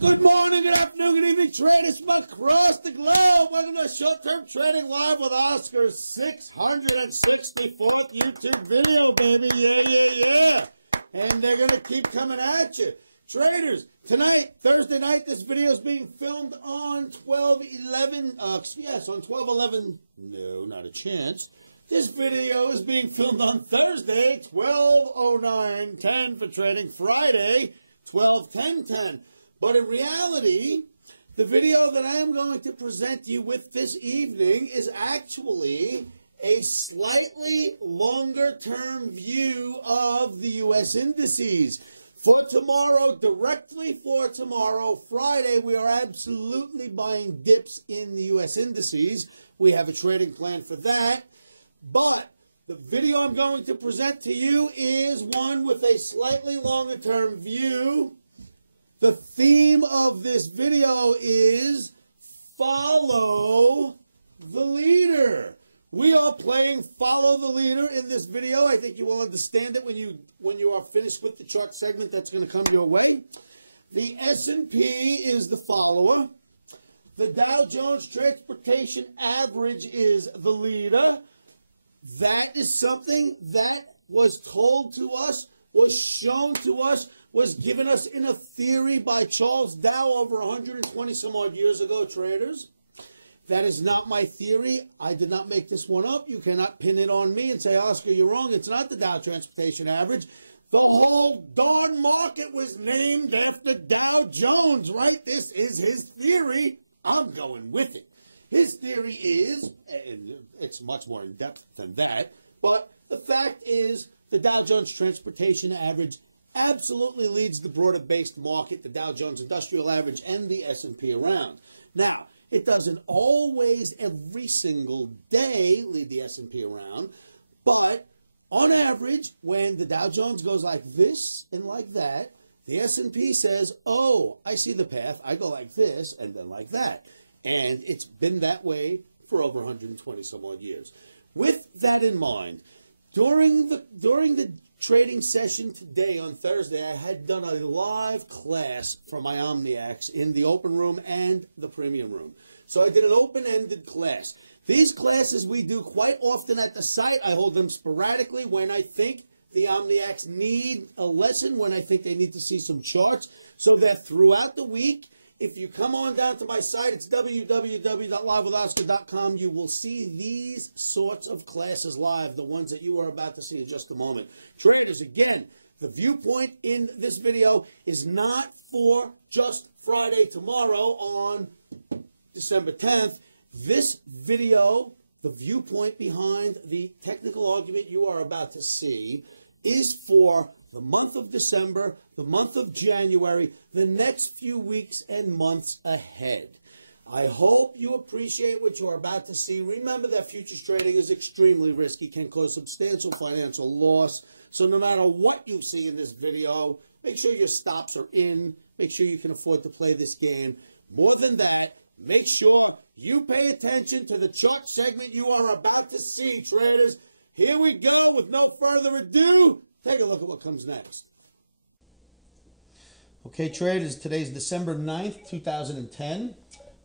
Good morning, good afternoon, good evening, traders from across the globe. Welcome to Short-Term Trading Live with Oscar's 664th YouTube video, baby. Yeah. And they're going to keep coming at you. Traders, tonight, Thursday night, this video is being filmed on 12/11. Yes, on 12/11. No, not a chance. This video is being filmed on Thursday, 12/09/10 for trading. Friday, 12/10/10. But in reality, the video that I am going to present you with this evening is actually a slightly longer-term view of the U.S. indices. For tomorrow, directly for tomorrow, Friday, we are absolutely buying dips in the U.S. indices. We have a trading plan for that. But the video I'm going to present to you is one with a slightly longer-term view. The theme of this video is follow the leader. We are playing follow the leader in this video. I think you will understand it when you are finished with the chart segment that's going to come your way. The S&P is the follower. The Dow Jones Transportation Average is the leader. That is something that was told to us, was shown to us, was given us in a theory by Charles Dow over 120 some odd years ago, traders. That is not my theory. I did not make this one up. You cannot pin it on me and say, Oscar, you're wrong. It's not the Dow Transportation Average. The whole darn market was named after Dow Jones, right? This is his theory. I'm going with it. His theory is, and it's much more in depth than that, but the fact is the Dow Jones Transportation Average absolutely leads the broader-based market, the Dow Jones Industrial Average, and the S&P around. Now, it doesn't always, every single day, lead the S&P around, but on average, when the Dow Jones goes like this and like that, the S&P says, oh, I see the path. I go like this and then like that. And it's been that way for over 120 some odd years. With that in mind, during the trading session today on Thursday, I had done a live class for my Omniacs in the open room and the premium room. So I did an open-ended class. These classes we do quite often at the site. I hold them sporadically when I think the Omniacs need a lesson, when I think they need to see some charts, so that throughout the week, if you come on down to my site, it's www.livewithoscar.com. You will see these sorts of classes live, the ones that you are about to see in just a moment. Traders, again, the viewpoint in this video is not for just Friday tomorrow on December 10th. This video, the viewpoint behind the technical argument you are about to see, is for the month of December, the month of January, the next few weeks and months ahead. I hope you appreciate what you're about to see. Remember that futures trading is extremely risky, can cause substantial financial loss. So no matter what you see in this video, make sure your stops are in. Make sure you can afford to play this game. More than that, make sure you pay attention to the chart segment you are about to see, traders. Here we go. With no further ado, take a look at what comes next. Okay, traders, today's December 9th, 2010.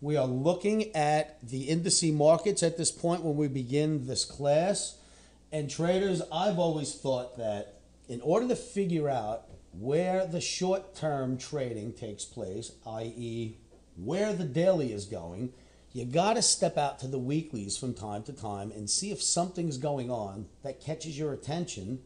We are looking at the indice markets at this point when we begin this class. And traders, I've always thought that in order to figure out where the short-term trading takes place, i.e. where the daily is going, you got to step out to the weeklies from time to time and see if something's going on that catches your attention,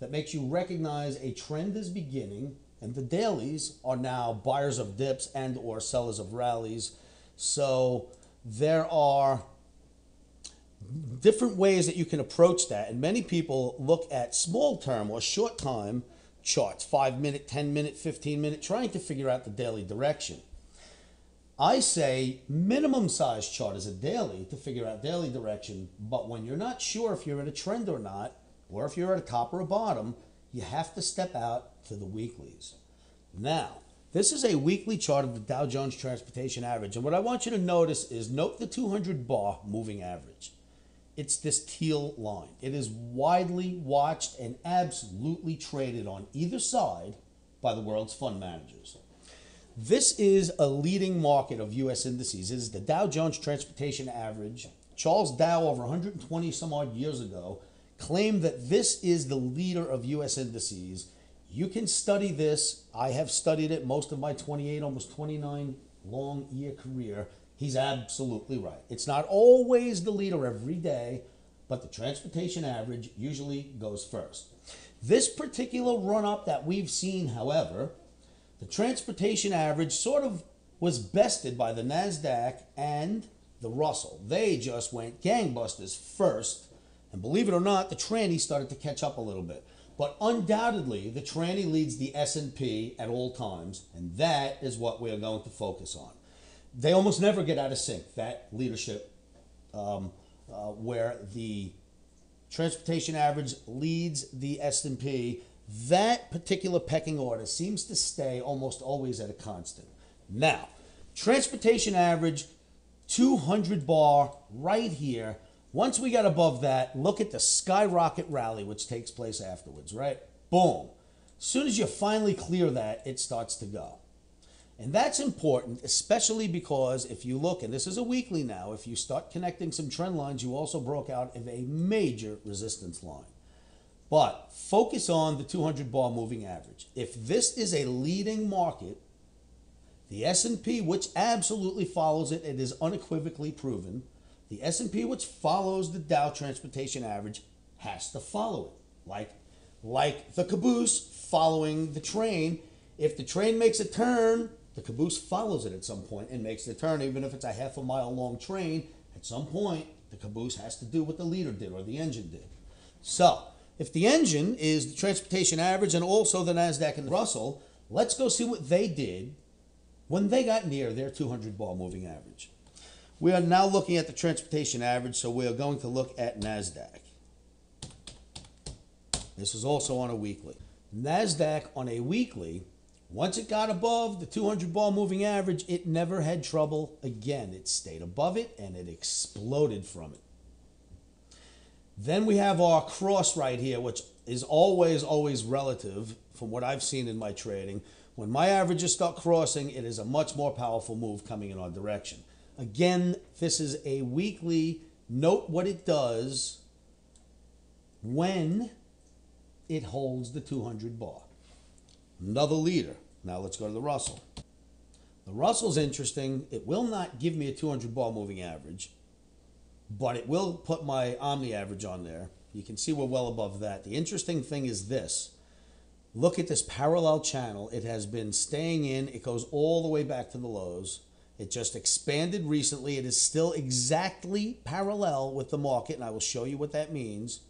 that makes you recognize a trend is beginning, and the dailies are now buyers of dips and or sellers of rallies. So there are different ways that you can approach that, and many people look at small term or short time charts, 5-minute, 10-minute, 15-minute, trying to figure out the daily direction. I say minimum size chart is a daily to figure out daily direction, but when you're not sure if you're in a trend or not, or if you're at a top or a bottom, you have to step out to the weeklies. Now, this is a weekly chart of the Dow Jones Transportation Average, and what I want you to notice is note the 200 bar moving average. It's this teal line. It is widely watched and absolutely traded on either side by the world's fund managers. This is a leading market of U.S. indices. It is the Dow Jones Transportation Average. Charles Dow, over 120 some odd years ago, claimed that this is the leader of U.S. indices. You can study this. I have studied it most of my 28, almost 29 long year career. He's absolutely right. It's not always the leader every day, but the transportation average usually goes first. This particular run-up that we've seen, however, the transportation average sort of was bested by the NASDAQ and the Russell. They just went gangbusters first, and believe it or not, the tranny started to catch up a little bit. But undoubtedly, the tranny leads the S&P at all times, and that is what we are going to focus on. They almost never get out of sync, that leadership, where the transportation average leads the S&P. That particular pecking order seems to stay almost always at a constant. Now, transportation average 200 bar right here. Once we got above that, look at the skyrocket rally which takes place afterwards, right? Boom. As soon as you finally clear that, it starts to go. And that's important, especially because if you look, and this is a weekly now, if you start connecting some trend lines, you also broke out of a major resistance line. But focus on the 200 bar moving average. If this is a leading market, the S&P, which absolutely follows it, it is unequivocally proven, the S&P, which follows the Dow Transportation Average, has to follow it. Like the caboose following the train. If the train makes a turn, the caboose follows it at some point and makes the turn. Even if it's a half a mile long train, at some point, the caboose has to do what the leader did or the engine did. So, if the engine is the transportation average and also the NASDAQ and the Russell, let's go see what they did when they got near their 200 bar moving average. We are now looking at the transportation average, so we are going to look at NASDAQ. This is also on a weekly. NASDAQ on a weekly, once it got above the 200 bar moving average, it never had trouble again. It stayed above it and it exploded from it. Then we have our cross right here, which is always relative from what I've seen in my trading. When my averages start crossing, it is a much more powerful move coming in our direction. Again, this is a weekly. Note what it does when it holds the 200 bar. Another leader. Now let's go to the Russell. The Russell's interesting. It will not give me a 200 bar moving average, but it will put my Omni average on there. You can see we're well above that. The interesting thing is this. Look at this parallel channel. It has been staying in. It goes all the way back to the lows. It just expanded recently. It is still exactly parallel with the market, and I will show you what that means.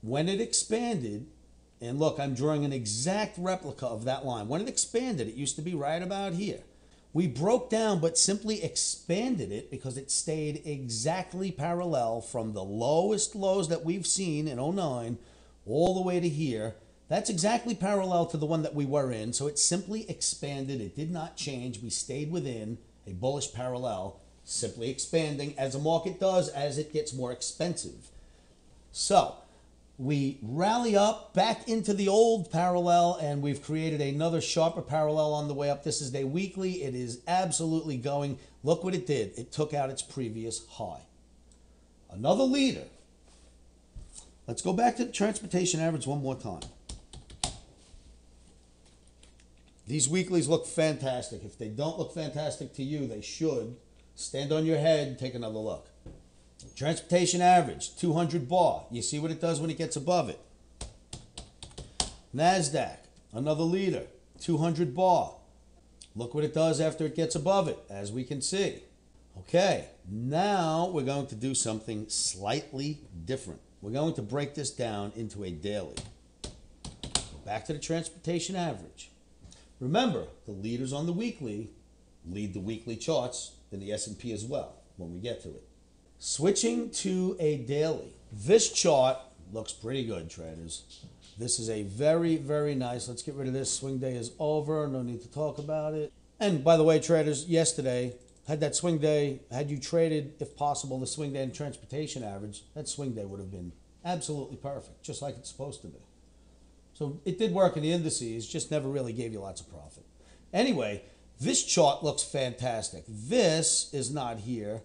When it expanded, and look, I'm drawing an exact replica of that line. When it expanded, it used to be right about here. We broke down, but simply expanded it because it stayed exactly parallel from the lowest lows that we've seen in 09 all the way to here. That's exactly parallel to the one that we were in, so it simply expanded. It did not change. We stayed within a bullish parallel, simply expanding as a market does as it gets more expensive. So we rally up back into the old parallel, and we've created another sharper parallel on the way up. This is a weekly. It is absolutely going. Look what it did. It took out its previous high. Another leader. Let's go back to the transportation average one more time. These weeklies look fantastic. If they don't look fantastic to you, they should. Stand on your head and take another look. Transportation average, 200 bar. You see what it does when it gets above it. NASDAQ, another leader, 200 bar. Look what it does after it gets above it, as we can see. Okay, now we're going to do something slightly different. We're going to break this down into a daily. Go back to the transportation average. Remember, the leaders on the weekly lead the weekly charts in the S&P as well when we get to it. Switching to a daily. This chart looks pretty good, traders. This is a very, very nice. Let's get rid of this. Swing day is over. No need to talk about it. And by the way, traders, yesterday, had that swing day, had you traded, if possible, the swing day and transportation average, that swing day would have been absolutely perfect, just like it's supposed to be. So it did work in the indices, just never really gave you lots of profit. Anyway, this chart looks fantastic. This is not here.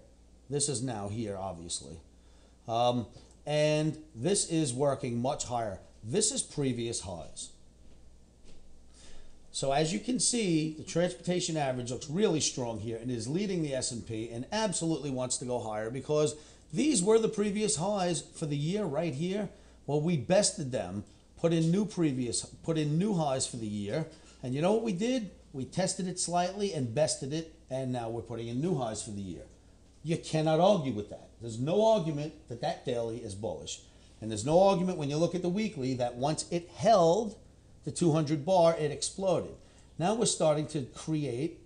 This is now here, obviously. And this is working much higher. This is previous highs. So as you can see, the transportation average looks really strong here and is leading the S&P and absolutely wants to go higher because these were the previous highs for the year right here. Well, we bested them, put in new highs for the year. And you know what we did? We tested it slightly and bested it, and now we're putting in new highs for the year. You cannot argue with that. There's no argument that that daily is bullish. And there's no argument when you look at the weekly that once it held the 200 bar, it exploded. Now we're starting to create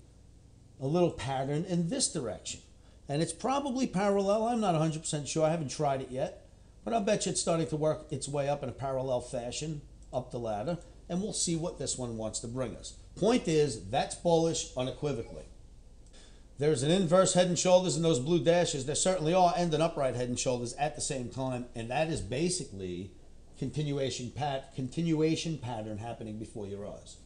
a little pattern in this direction. And it's probably parallel. I'm not 100% sure. I haven't tried it yet. But I'll bet you it's starting to work its way up in a parallel fashion up the ladder. And we'll see what this one wants to bring us. Point is, that's bullish unequivocally. There's an inverse head and shoulders in those blue dashes. There certainly are, and an upright head and shoulders at the same time. And that is basically continuation pattern happening before your eyes.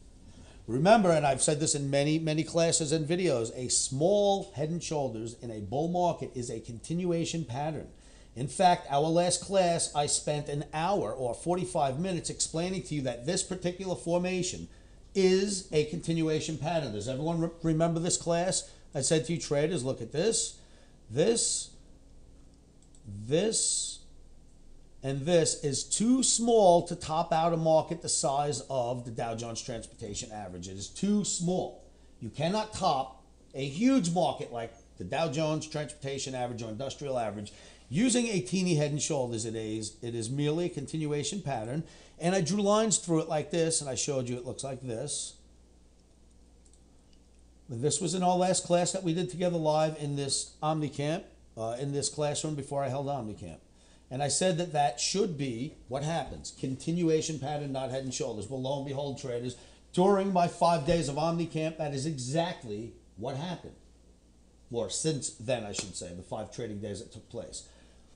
Remember, and I've said this in many classes and videos, a small head and shoulders in a bull market is a continuation pattern. In fact, our last class, I spent an hour or 45 minutes explaining to you that this particular formation is a continuation pattern. Does everyone remember this class? I said to you, traders, look at this, and this is too small to top out a market the size of the Dow Jones Transportation Average. It is too small. You cannot top a huge market like the Dow Jones Transportation Average or Industrial Average using a teeny head and shoulders. It is merely a continuation pattern. And I drew lines through it like this, and I showed you it looks like this. This was in our last class that we did together live in this OmniCamp, in this classroom before I held OmniCamp. And I said that that should be what happens. Continuation pattern, not head and shoulders. Well, lo and behold, traders, during my 5 days of OmniCamp, that is exactly what happened. Or since then, I should say, the 5 trading days that took place.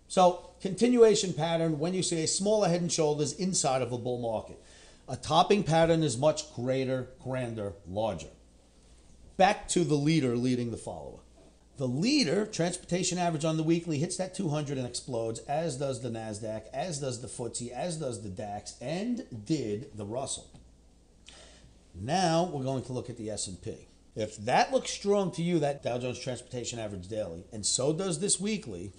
So, continuation pattern, when you see a smaller head and shoulders inside of a bull market. A topping pattern is much greater, grander, larger. Back to the leader leading the follower. The leader, transportation average on the weekly, hits that 200 and explodes, as does the NASDAQ, as does the FTSE, as does the DAX, and did the Russell. Now we're going to look at the S&P. If that looks strong to you, that Dow Jones Transportation Average daily, and so does this weekly,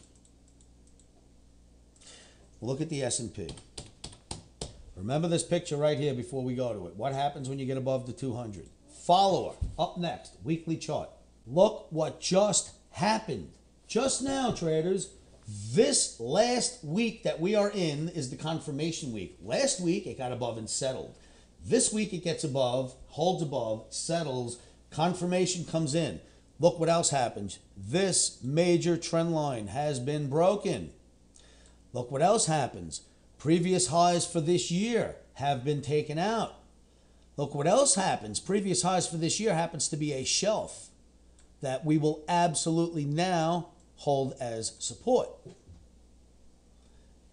look at the S&P. Remember this picture right here before we go to it. What happens when you get above the 200? Follower, up next, weekly chart. Look what just happened. Just now, traders. This last week that we are in is the confirmation week. Last week, it got above and settled. This week, it gets above, holds above, settles, confirmation comes in. Look what else happens. This major trend line has been broken. Look what else happens. Previous highs for this year have been taken out. Look what else happens. Previous highs for this year happens to be a shelf that we will absolutely now hold as support.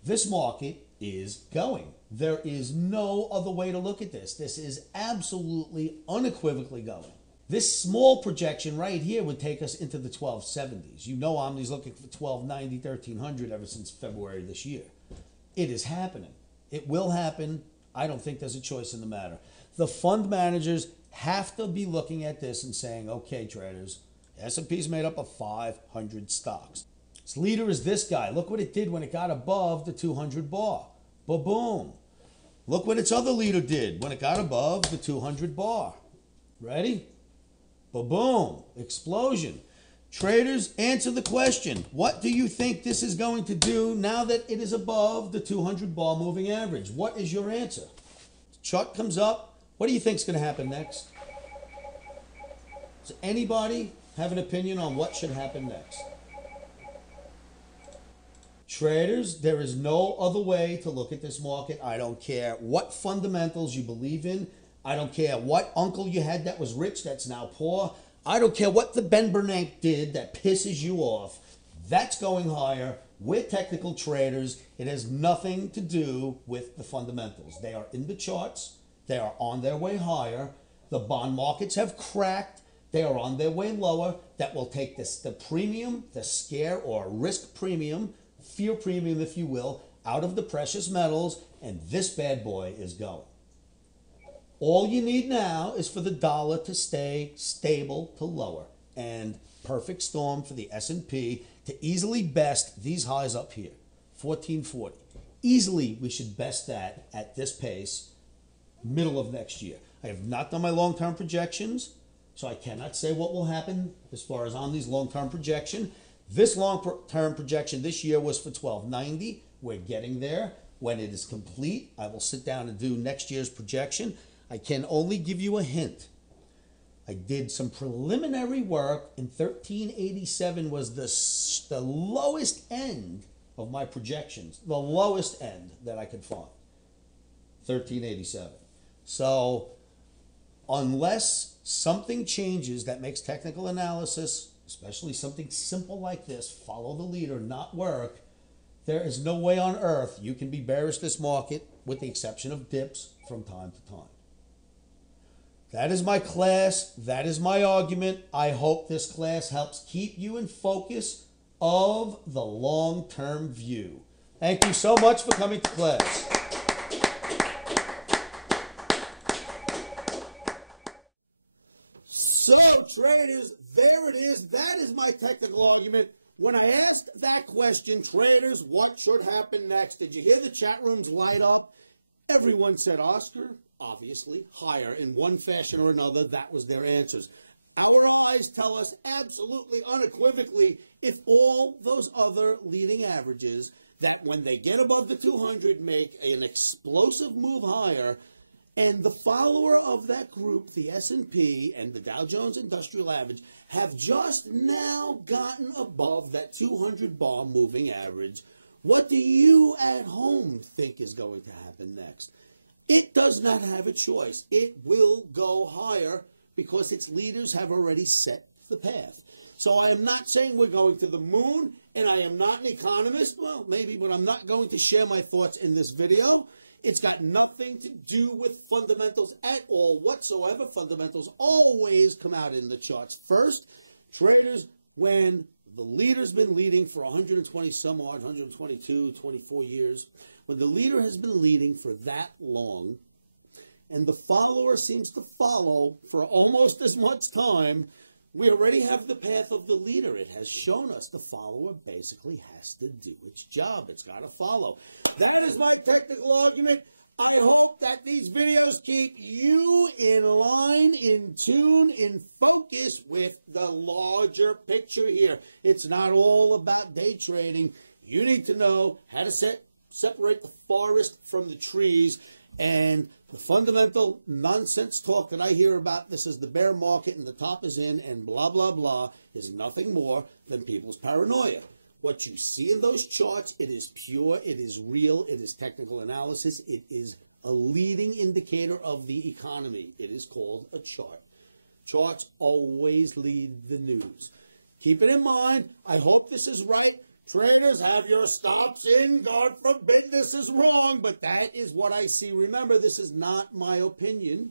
This market is going. There is no other way to look at this. This is absolutely unequivocally going. This small projection right here would take us into the 1270s. You know Omni's looking for 1290, 1300 ever since February this year. It is happening. It will happen. I don't think there's a choice in the matter. The fund managers have to be looking at this and saying, okay, traders, S&P is made up of 500 stocks. Its leader is this guy. Look what it did when it got above the 200 bar. Ba-boom. Look what its other leader did when it got above the 200 bar. Ready? Ba-boom. Explosion. Traders, answer the question. What do you think this is going to do now that it is above the 200 bar moving average? What is your answer? The chart comes up. What do you think is going to happen next? Does anybody have an opinion on what should happen next? Traders, there is no other way to look at this market. I don't care what fundamentals you believe in. I don't care what uncle you had that was rich that's now poor. I don't care what the Ben Bernanke did that pisses you off. That's going higher. We're technical traders. It has nothing to do with the fundamentals. They are in the charts. They are on their way higher. The bond markets have cracked. They are on their way lower. That will take the premium, the scare or risk premium, fear premium, if you will, out of the precious metals, and this bad boy is going. All you need now is for the dollar to stay stable to lower, and perfect storm for the S&P to easily best these highs up here, 1440. Easily, we should best that at this pace, middle of next year. I have not done my long-term projections, so I cannot say what will happen as far as on these long-term projection. This long-term projection this year was for 1290. We're getting there. When it is complete, I will sit down and do next year's projection. I can only give you a hint. I did some preliminary work, and 1387 was the lowest end of my projections, the lowest end that I could find, 1387. So unless something changes that makes technical analysis, especially something simple like this, follow the leader, not work, there is no way on earth you can be bearish this market with the exception of dips from time to time. That is my class. That is my argument. I hope this class helps keep you in focus of the long-term view. Thank you so much for coming to class. So, traders, there it is. That is my technical argument. When I asked that question, traders, what should happen next? Did you hear the chat rooms light up? Everyone said Oscar, obviously, higher in one fashion or another. That was their answers. Our eyes tell us absolutely unequivocally if all those other leading averages that when they get above the 200 make an explosive move higher, and the follower of that group, the S&P and the Dow Jones Industrial Average, have just now gotten above that 200 bar moving average, what do you at home think is going to happen next? It does not have a choice. It will go higher because its leaders have already set the path. So I am not saying we're going to the moon, and I am not an economist. Well, maybe, but I'm not going to share my thoughts in this video. It's got nothing to do with fundamentals at all whatsoever. Fundamentals always come out in the charts first. Traders, when the leader's been leading for 120 some odd, 122, 24 years, when the leader has been leading for that long, and the follower seems to follow for almost as much time, we already have the path of the leader. It has shown us the follower basically has to do its job. It's got to follow. That is my technical argument. I hope that these videos keep you in line, in tune, in focus with the larger picture here. It's not all about day trading. You need to know how to separate the forest from the trees, and the fundamental nonsense talk that I hear about this is the bear market and the top is in and blah, blah, blah is nothing more than people's paranoia. What you see in those charts, it is pure, it is real, it is technical analysis, it is a leading indicator of the economy. It is called a chart. Charts always lead the news. Keep it in mind. I hope this is right. Traders, have your stops in. God forbid this is wrong, but that is what I see. Remember, this is not my opinion.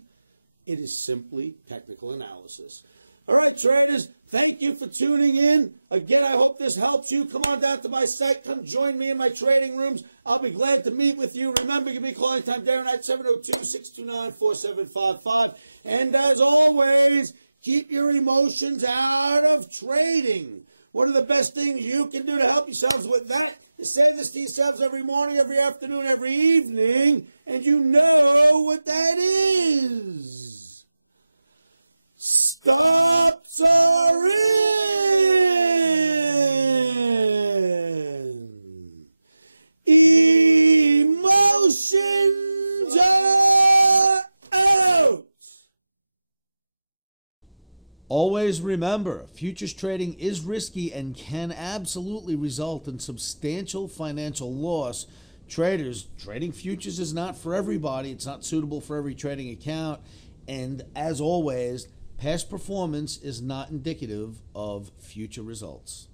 It is simply technical analysis. All right, traders, thank you for tuning in. Again, I hope this helps you. Come on down to my site. Come join me in my trading rooms. I'll be glad to meet with you. Remember, give me a calling time day or night, 702-629-4755. And as always, keep your emotions out of trading. One of the best things you can do to help yourselves with that is say this to yourselves every morning, every afternoon, every evening, and you know what that is. Stops are in. Emotions are out. Always remember, futures trading is risky and can absolutely result in substantial financial loss. Traders, trading futures is not for everybody. It's not suitable for every trading account. And as always, past performance is not indicative of future results.